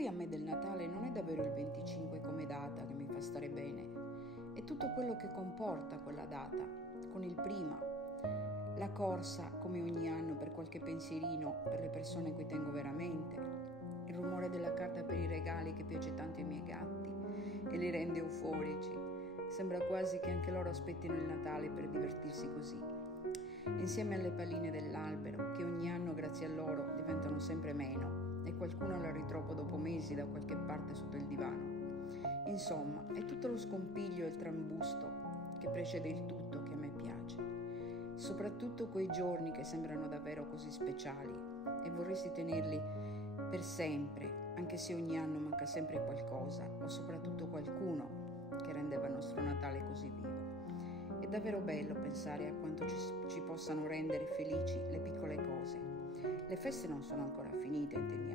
poi a me del Natale non è davvero il 25 come data che mi fa stare bene, è tutto quello che comporta quella data, con il prima, la corsa come ogni anno per qualche pensierino per le persone a cui tengo veramente, il rumore della carta per i regali che piace tanto ai miei gatti e li rende euforici. Sembra quasi che anche loro aspettino il Natale per divertirsi così. Insieme alle palline dell'albero, che ogni anno grazie a loro diventano sempre meno e qualcuno la ritrovo dopo mesi da qualche parte sotto il divano. Insomma, è tutto lo scompiglio e il trambusto che precede il tutto che a me piace. Soprattutto quei giorni che sembrano davvero così speciali e vorresti tenerli per sempre, anche se ogni anno manca sempre qualcosa o soprattutto qualcuno che rendeva il nostro Natale così vivo. È davvero bello pensare a quanto ci possano rendere felici le piccole cose. Le feste non sono ancora finite, intendiamoci.